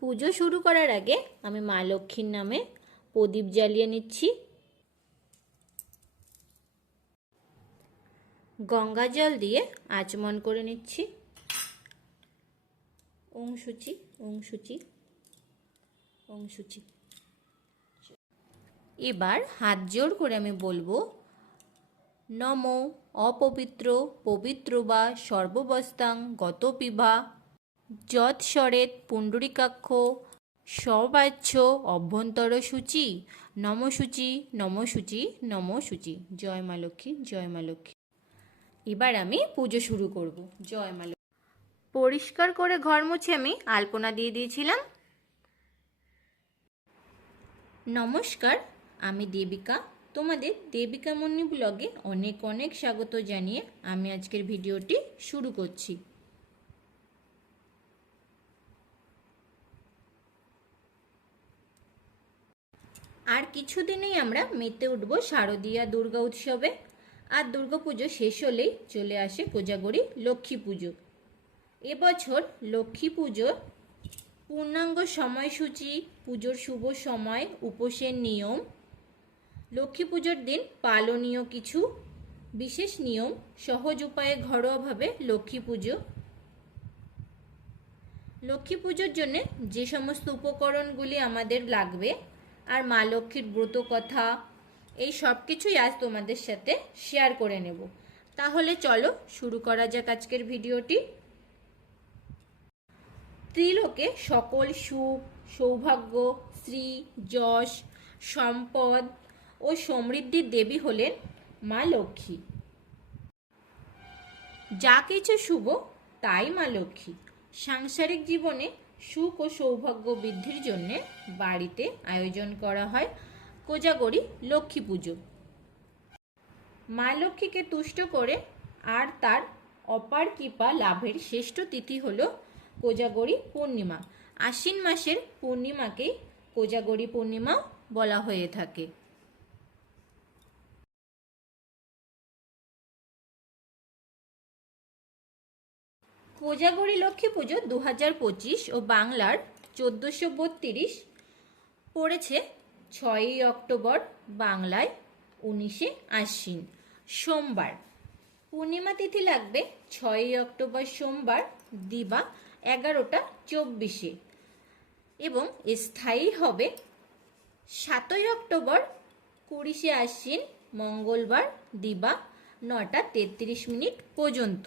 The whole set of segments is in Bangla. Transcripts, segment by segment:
পুজো শুরু করার আগে আমি মা লক্ষ্মীর নামে প্রদীপ জ্বালিয়ে নিচ্ছি। গঙ্গা জল দিয়ে আচমন করে নিচ্ছি। সূচি, ওং সূচি এবার হাত জোড় করে আমি বলব, নম অপবিত্র পবিত্র বা সর্ববস্তাং গত পিভা যৎস্বরেত পুণ্ডরিকাক্ষ, সবাচ্য অভ্যন্তর সূচি নমসূচি নমসূচি নমসূচি জয় মা লক্ষ্মী, জয় মা লক্ষ্মী। এবার আমি পুজো শুরু করব। জয় মা লক্ষ্মী। পরিষ্কার করে ঘর মুছে আমি আলপনা দিয়ে দিয়েছিলাম। নমস্কার, আমি দেবিকা। তোমাদের দেবিকা মন্নি ব্লগে অনেক অনেক স্বাগত জানিয়ে আমি আজকের ভিডিওটি শুরু করছি। আর কিছুদিনেই আমরা মেতে উঠব শারদীয়া দুর্গা উৎসবে। আর দুর্গাপুজো শেষ হলেই চলে আসে কোজাগরি লক্ষ্মী পুজো। এবছর লক্ষ্মী পুজোর পূর্ণাঙ্গ সময়সূচি, পুজোর শুভ সময়, উপোসের নিয়ম, লক্ষ্মী পুজোর দিন পালনীয় কিছু, বিশেষ নিয়ম, সহজ উপায়ে ঘরোয়াভাবে লক্ষ্মী পুজো। লক্ষ্মী পুজোর জন্য যে সমস্ত উপকরণগুলি আমাদের লাগবে আর মা লক্ষ্মীর ব্রত কথা, এই সব কিছুই আজ তোমাদের সাথে শেয়ার করে নেব। তাহলে চলো শুরু করা যাক আজকের ভিডিওটি। ত্রিলোকে সকল সুখ, সৌভাগ্য শ্রী যশ, সম্পদ ও সমৃদ্ধির দেবী হলেন মা লক্ষ্মী। যা কিছু শুভ, তাই মা লক্ষ্মী। সাংসারিক জীবনে সুখ ও সৌভাগ্য বৃদ্ধির জন্যে বাড়িতে আয়োজন করা হয়। কোজাগরি লক্ষ্মী পুজো। মা লক্ষ্মীকে তুষ্ট করে আর তার অপার কৃপা লাভের শ্রেষ্ঠ তিথি হল কোজাগরি পূর্ণিমা। আশ্বিন মাসের পূর্ণিমাকেই কোজাগরি পূর্ণিমা বলা হয়ে থাকে। কোজাগরি লক্ষ্মী পুজো দু হাজার পঁচিশ ও বাংলার চোদ্দোশো বত্রিশ পড়েছে ছয়ই অক্টোবর বাংলায় উনিশে আশ্বিন, সোমবার। পূর্ণিমা তিথি লাগবে ছয়ই অক্টোবর সোমবার, দিবা এগারোটা চব্বিশে। এবং স্থায়ী হবে সাতই অক্টোবর, কুড়িশে আশ্বিন, মঙ্গলবার, দিবা নটা তেত্রিশ মিনিট পর্যন্ত।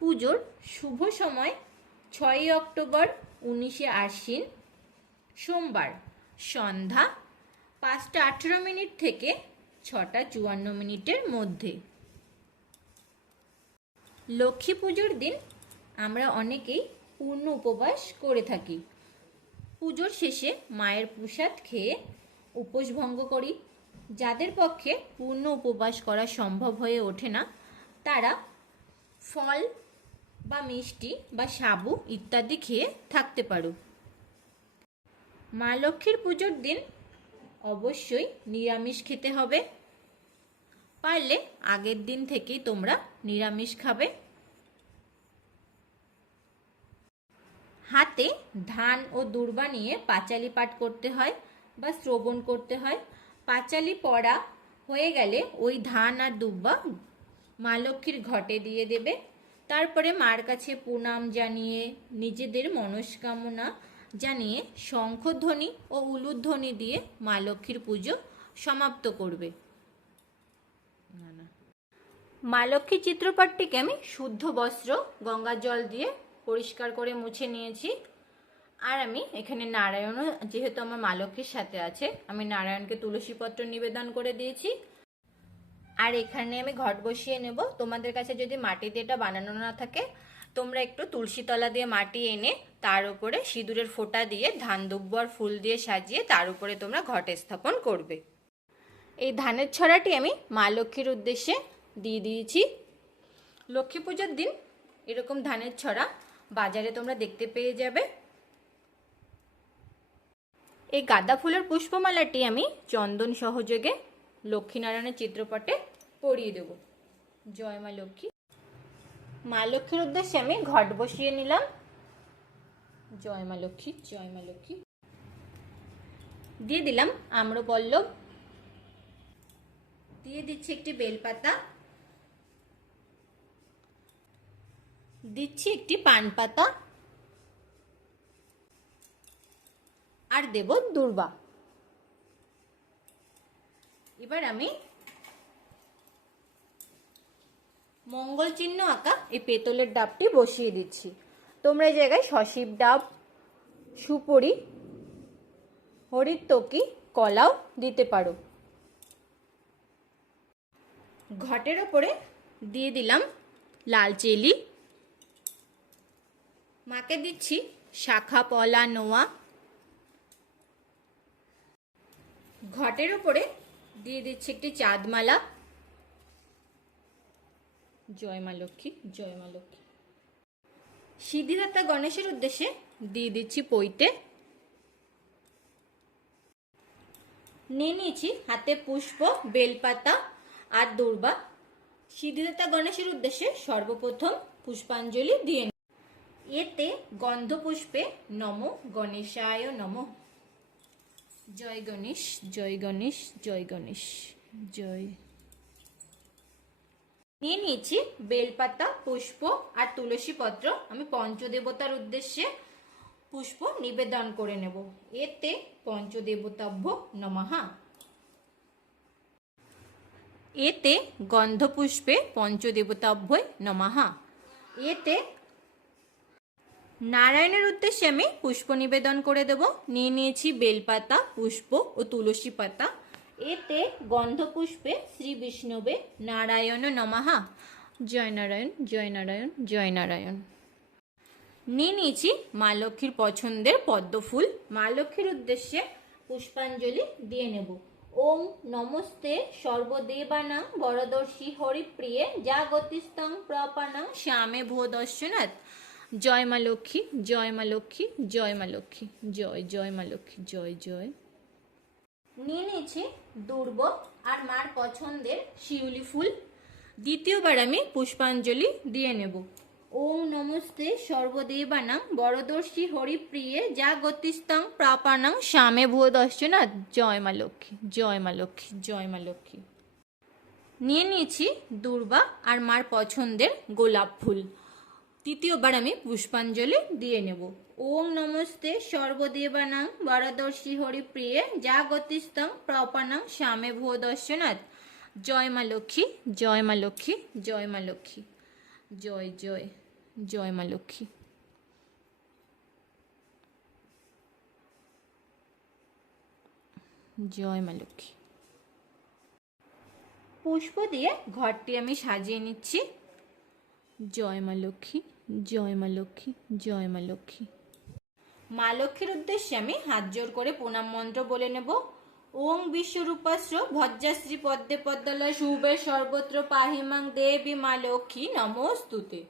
পুজোর শুভ সময় ছয়ই অক্টোবর উনিশে আশ্বিন, সোমবার, সন্ধ্যা পাঁচটা আঠেরো মিনিট থেকে ছটা চুয়ান্ন মিনিটের মধ্যে। লক্ষ্মী পুজোর দিন আমরা অনেকেই পূর্ণ উপবাস করে থাকি। পুজোর শেষে মায়ের প্রসাদ খেয়ে উপোস ভঙ্গ করি। যাদের পক্ষে পূর্ণ উপবাস করা সম্ভব হয়ে ওঠে না, তারা ফল বা মিষ্টি বা সাবু ইত্যাদি খেয়ে থাকতে পারো। মা লক্ষ্মীর পুজোর দিন অবশ্যই নিরামিষ খেতে হবে। পারলে আগের দিন থেকেই তোমরা নিরামিষ খাবে। হাতে ধান ও দূর্বা নিয়ে পাঁচালি পাঠ করতে হয় বা শ্রবণ করতে হয়। পাঁচালি পড়া হয়ে গেলে ওই ধান আর দুব্বা মা লক্ষ্মীর ঘটে দিয়ে দেবে। তারপরে মার কাছে প্রণাম জানিয়ে নিজেদের মনস্কামনা জানিয়ে শঙ্খধ্বনি ও উলুধ্বনি দিয়ে মা লক্ষ্মীর পুজো সমাপ্ত করবে। মা লক্ষ্মীর চিত্রপটটিকে আমি শুদ্ধ বস্ত্র গঙ্গার জল দিয়ে পরিষ্কার করে মুছে নিয়েছি। আর আমি এখানে নারায়ণও যেহেতু আমার মা লক্ষ্মীর সাথে আছে আমি নারায়ণকে তুলসীপত্র নিবেদন করে দিয়েছি। আর এখানে আমি ঘট বসিয়ে নেব। তোমাদের কাছে যদি মাটিতে এটা বানানো না থাকে, তোমরা একটু তুলসী তলা দিয়ে মাটি এনে তার উপরে সিঁদুরের ফোঁটা দিয়ে, ধান দুব্বর ফুল দিয়ে সাজিয়ে তার উপরে তোমরা ঘট স্থাপন করবে। এই ধানের ছড়াটি আমি মা লক্ষ্মীর উদ্দেশ্যে দিয়ে দিয়েছি। লক্ষ্মী পুজোর দিন এরকম ধানের ছড়া বাজারে তোমরা দেখতে পেয়ে যাবে। এই গাঁদা ফুলের পুষ্পমালাটি আমি চন্দন সহযোগে লক্ষ্মীনারায়ণের চিত্রপটে পরিয়ে দেব। জয় মা লক্ষ্মী। মা লক্ষ্মীর উদ্দেশ্যে আমি ঘট বসিয়ে নিলাম। জয় মা লক্ষ্মী, জয় মা লক্ষ্মী। দিয়ে দিলাম আম্রপল্লব। দিয়ে দিচ্ছি একটি বেলপাতা। দিচ্ছি একটি পান পাতা আর দেব দুর্বা। এবার আমি মঙ্গল চিহ্ন আঁকা এই পেতলের ডাবটি বসিয়ে দিচ্ছি। তোমরা এই জায়গায় সশিব ডাব, সুপরি হরিতকি কলাও দিতে পারো। ঘটের ওপরে দিয়ে দিলাম লাল চেলি। মাকে দিচ্ছি শাখা, পলা, নোয়া। ঘটের ওপরে দিয়ে দিচ্ছি একটি চাঁদমালা। জয় মা লক্ষ্মী, জয় মা লক্ষ্মী। সিদ্ধিদাতা গণেশের উদ্দেশ্যে দিয়ে দিচ্ছি পইতে নিয়ে নিয়েছি হাতে পুষ্প, বেলপাতা আর দুর্বা। সিদ্ধিদাতা গণেশের উদ্দেশ্যে সর্বপ্রথম পুষ্পাঞ্জলি দিয়ে। এতে গন্ধপুষ্পে নম গণেশায় নম। জয় গণেশ জয় গণেশ জয় গণেশ, জয়। নিয়ে নিয়েছি বেলপাতা, পুষ্প আর তুলসী পত্র। আমি পঞ্চদেবতার উদ্দেশ্যে পুষ্প নিবেদন করে নেব। এতে পঞ্চদেবতাভ্য নমহা এতে গন্ধপুষ্পে পঞ্চদেবতাভ্যই নমাহা এতে নারায়ণের উদ্দেশ্যে আমি পুষ্প নিবেদন করে দেব। নিয়ে নিয়েছি বেলপাতা, পুষ্প ও তুলসী পাতা। এতে গন্ধপুষ্পে শ্রী বিষ্ণবে নারায়ণ নমহা জয় নারায়ণ জয় নারায়ণ জয় নারায়ণ। নিয়ে নিয়েছি মা লক্ষ্মীর পছন্দের পদ্ম ফুল মা লক্ষ্মীর উদ্দেশ্যে পুষ্পাঞ্জলি দিয়ে নেব। ওম নমস্তে সর্বদেবানাং বরদর্শী হরিপ্রিয়ে। যা গতিস্তং প্রপানাং শ্যামে ভো দর্শনাথ জয় মা লক্ষ্মী, জয় মা লক্ষ্মী, জয় মা লক্ষ্মী, জয় জয় মা লক্ষ্মী, জয় জয়। নিয়ে নিয়েছি দুর্ব আর মার পছন্দের শিউলি ফুল। দ্বিতীয়বার আমি পুষ্পাঞ্জলি দিয়ে নেব। ওম নমস্তে সর্বদেবানাং বরদর্শী হরিপ্রিয়ে যা গতিস্তং প্রাপানাং শ্যামে ভুয় দর্শনাথ জয় মা লক্ষ্মী, জয় মা লক্ষ্মী, জয় মা লক্ষ্মী। নিয়ে নিয়েছি দুর্বা আর মার পছন্দের গোলাপ ফুল। তৃতীয়বার আমি পুষ্পাঞ্জলি দিয়ে নেব। ওম নমস্তে সর্বদেবানাং বরদর্শী হরিপ্রিয়ে যা গতিস্তং প্রপানাং শ্যামে ভো দর্শনাথ জয় মা লক্ষ্মী, জয় মা লক্ষ্মী, জয় মা লক্ষ্মী। জয় জয় জয় মা লক্ষ্মী। জয় মা লক্ষ্মী। পুষ্প দিয়ে ঘরটি আমি সাজিয়ে নিচ্ছি। জয় মা লক্ষ্মী। জয় মা লক্ষ্মী, জয় মা লক্ষ্মী। মা লক্ষ্মীর উদ্দেশ্যে আমি হাত জোর করে প্রণাম মন্ত্র বলে নেব। ওং বিশ্বরূপাশ্র ভজ্রাশ্রী পদ্মে পদ্মালয় শুভে সর্বত্র পাহিমাং দেবী মা লক্ষ্মী নমস্তুতে।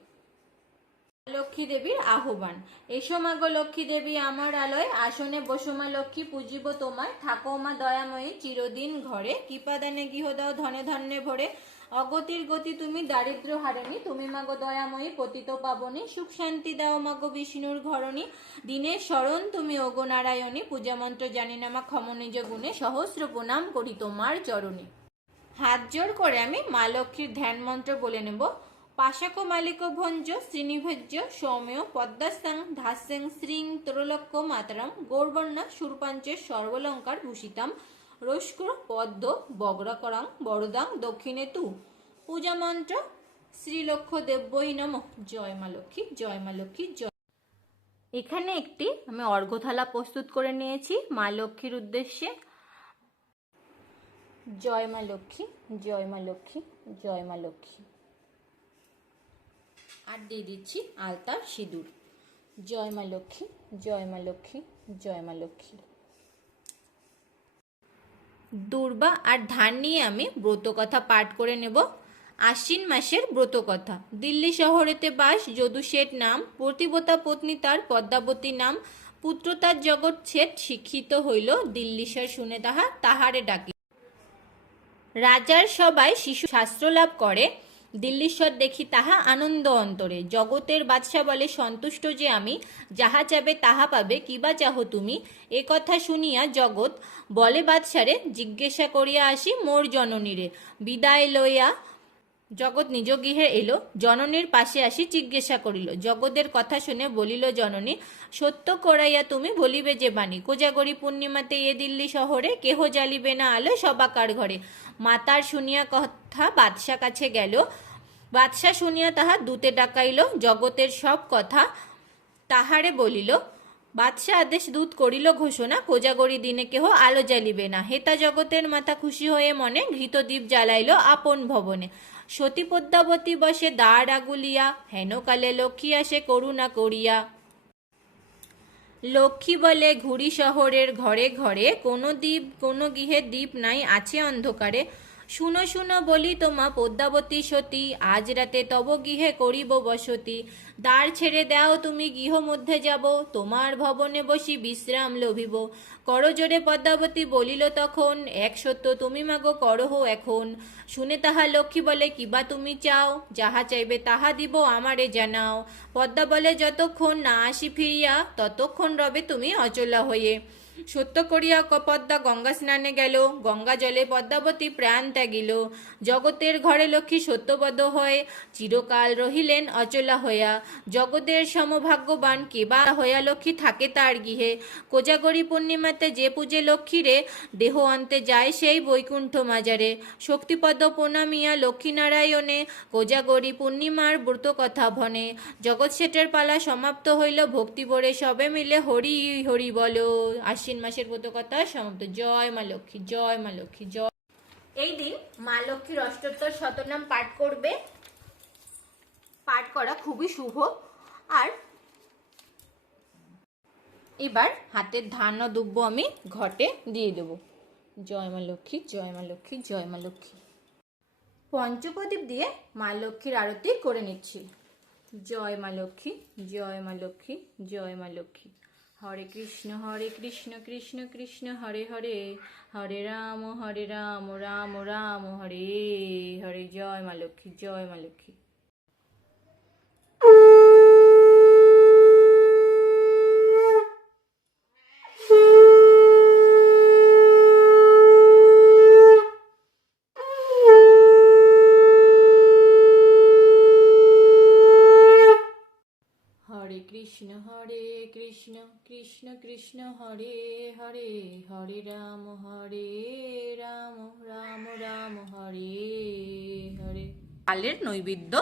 লক্ষ্মী দেবীর আহ্বান, এসো মা গো লক্ষ্মী দেবী আমার আলয়, আসনে বসো মা লক্ষ্মী, পুজিব তোমায়, থাকো মা দয়াময়ী, চিরদিন ঘরে কৃপাদানে গৃহ দাও ধনে ধন্যে ভরে অগতির গতি তুমি দারিদ্র হারেনি তুমি মাগো দয়াময়ী, পতিত পাবনী, সুখ শান্তি দাও মাগো বিষ্ণুর ঘরণী, দিনের স্মরণ তুমি ওগো নারায়ণী, পূজা মন্ত্র জানি না মা ক্ষম নিজ গুণে, সহস্র প্রণাম করি তোমার চরণে। হাত জোর করে আমি মা লক্ষ্মীর ধ্যান মন্ত্র বলে নেব। পাশাক মালিক ভঞ্জ শ্রীনিভজ্য সৌম্য পদ্মাস্তাং ধাস্যং, শ্রীং, ত্রলক্ষ মাতরম, গৌরবর্ণা সুরপাঞ্চের সর্বলঙ্কার ভূষিতাম। রস্কুর পদ্ম, বগ্রাকরাং, বরদাং দক্ষিণে তু পূজা মন্ত্র, শ্রীলক্ষ দেব্যই নম। জয় মা লক্ষ্মী, জয় মা লক্ষ্মী, জয়। এখানে একটি আমি অর্ঘ্যথালা প্রস্তুত করে নিয়েছি মা লক্ষ্মীর উদ্দেশ্যে। জয় মা লক্ষ্মী, জয় মা লক্ষ্মী, জয় মা লক্ষ্মী। আর দিয়ে দিচ্ছি আলতা সিঁদুর। জয় মা লক্ষ্মী, জয় মা লক্ষ্মী, জয় মা লক্ষ্মী। দুর্বা আর ধান নিয়ে আমি ব্রতকথা পাঠ করে নেব। আশ্বিন মাসের ব্রতকথা। দিল্লি শহরেতে বাস, যদু শেঠ নাম প্রতিবতা পত্নী তার পদ্মাবতী নাম, পুত্র তার জগৎ শেঠ শিক্ষিত হইল দিল্লিশ্বর শুনে তাহা তাহারে ডাকি রাজার সবাই শিশু শাস্ত্র লাভ করে। দিল্লীশ্বর দেখি তাহা আনন্দ অন্তরে। জগতের বাদশা বলে, সন্তুষ্ট যে আমি, যাহা চাবে তাহা পাবে কিবা চাহ তুমি? এ কথা শুনিয়া জগৎ বলে বাদশারে, জিজ্ঞাসা করিয়া আসি মোর জননীরে। বিদায় লইয়া জগৎ নিজ গৃহে এলো, জননীর পাশে আসি জিজ্ঞাসা করিল। জগতের কথা শুনে বলিল, জননী, সত্য করাইয়া তুমি বলিবে যে বাণী, কোজাগরি পূর্ণিমাতে এ দিল্লি শহরে কেহ জ্বালিবে না আলো সবাকার ঘরে। মাতার শুনিয়া কথা বাদশা কাছে গেল। বাদশা শুনিয়া তাহা দূতে ডাকাইল। জগতের সব কথা তাহারে বলিল বাদশাহ আদেশ দূত করিল ঘোষণা, কোজাগরি দিনে কেহ আলো জ্বালিবে না। হেতা জগতের মাথা খুশি হয়ে মনে ঘৃতদ্বীপ জ্বালাইল আপন ভবনে। সতী পদ্মাবতী বসে দাঁড় আগুলিয়া হেনকালে লক্ষ্মী আসে করুণা করিয়া। লক্ষ্মী বলে, ঘুড়ি শহরের ঘরে ঘরে কোনো দ্বীপ, কোনো গৃহে দ্বীপ নাই, আছে অন্ধকারে। শুনো শুনো বলি তোমা পদ্মাবতী সতী, আজ রাতে তব গৃহে করিব বসতি। দ্বার ছেড়ে দাও তুমি, গৃহ মধ্যে যাব, তোমার ভবনে বসি বিশ্রাম লভিব। করজোরে পদ্মাবতী বলিল তখন, এক সত্য তুমি মাগো করহ এখন। শুনে তাহা লক্ষ্মী বলে কিবা তুমি চাও? যাহা চাইবে তাহা দিব, আমারে জানাও। পদ্মা বলে, যতক্ষণ না আসি ফিরিয়া, ততক্ষণ রবে তুমি অচলা হয়ে। সত্য করিয়া ক- পদ্মা গঙ্গা স্নানে গেল, গঙ্গা জলে পদ্মাবতী প্রাণ ত্যাগিল। জগতের ঘরে লক্ষ্মী সত্যবদ্ধ হয়ে, চিরকাল রহিলেন অচলা হইয়া। জগতের সমভাগ্যবান কেবা হইয়া লক্ষ্মী থাকে তার গৃহে। কোজাগরি পূর্ণিমাতে যে পূজে লক্ষ্মীরে দেহ অন্তে যায় সেই বৈকুণ্ঠ মাজারে। শক্তিপদ প্রণামিয়া লক্ষ্মীনারায়ণে কোজাগরি পূর্ণিমার ব্রত কথা ভনে। জগৎ শেঠের পালা সমাপ্ত হইল ভক্তি ভরে সবে মিলে হরি হরি বলো আশ্বিন মাসের ব্রত কথা, সমাপ্ত। জয় মা লক্ষ্মী, জয় মা লক্ষ্মী, জয়। এই দিন মা লক্ষ্মীর অষ্টোত্তর শতনাম পাঠ করবে। পাঠ করা খুবই শুভ। আর এবার হাতের ধান দুব্ব আমি ঘটে দিয়ে দেব। জয় মা লক্ষ্মী, জয় মা লক্ষ্মী, জয় মা লক্ষ্মী। পঞ্চপ্রদীপ দিয়ে মা লক্ষ্মীর আরতি করে নিচ্ছি। জয় মা লক্ষ্মী, জয় মা লক্ষ্মী, জয় মা লক্ষ্মী। হরে কৃষ্ণ হরে কৃষ্ণ কৃষ্ণ কৃষ্ণ হরে হরে হরে রাম হরে রাম রাম রাম হরে হরে জয় মা লক্ষ্মী জয় মা লক্ষ্মী কৃষ্ণ কৃষ্ণ কৃষ্ণ, হরে হরে হরে রাম হরে রাম রাম রাম, হরে হরে। কালের নৈবেদ্য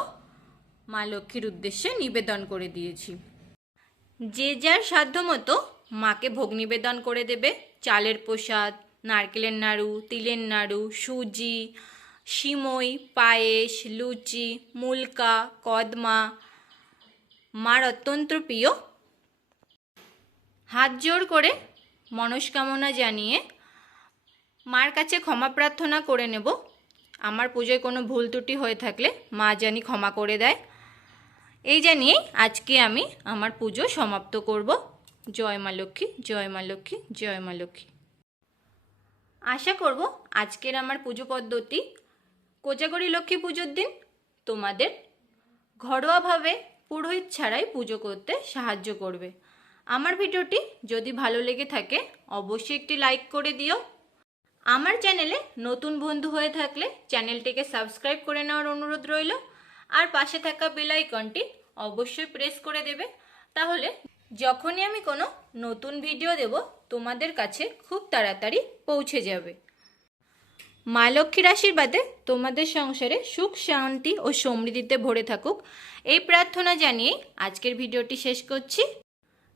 মা লক্ষ্মীর উদ্দেশ্যে নিবেদন করে দিয়েছি। যে যার সাধ্য মতো মাকে ভোগ নিবেদন করে দেবে। চালের প্রসাদ, নারকেলের নাড়ু, তিলের নাড়ু, সুজি, সিমই, পায়েস, লুচি, মুলকা, কদমা, মার অত্যন্ত প্রিয় হাত জোর করে মনস্কামনা জানিয়ে মার কাছে ক্ষমা প্রার্থনা করে নেব। আমার পুজোয় কোনো ভুল ত্রুটি হয়ে থাকলে মা জানি ক্ষমা করে দেয়। এই জানিয়েই আজকে আমি আমার পুজো সমাপ্ত করব। জয় মা লক্ষ্মী, জয় মা লক্ষ্মী, জয় মা লক্ষ্মী। আশা করব আজকের আমার পুজো পদ্ধতি কোজাগরি লক্ষ্মী পুজোর দিন তোমাদের ঘরোয়াভাবে পুরোহিত ছাড়াই পুজো করতে সাহায্য করবে। আমার ভিডিওটি যদি ভালো লেগে থাকে, অবশ্যই একটি লাইক করে দিও। আমার চ্যানেলে নতুন বন্ধু হয়ে থাকলে চ্যানেলটিকে সাবস্ক্রাইব করে নেওয়ার অনুরোধ রইল। আর পাশে থাকা বেল আইকনটি অবশ্যই প্রেস করে দেবে। তাহলে যখনই আমি কোনো নতুন ভিডিও দেব, তোমাদের কাছে খুব তাড়াতাড়ি পৌঁছে যাবে। মা লক্ষ্মীর আশীর্বাদে তোমাদের সংসারে সুখ, শান্তি ও সমৃদ্ধিতে ভরে থাকুক। এই প্রার্থনা জানিয়ে আজকের ভিডিওটি শেষ করছি।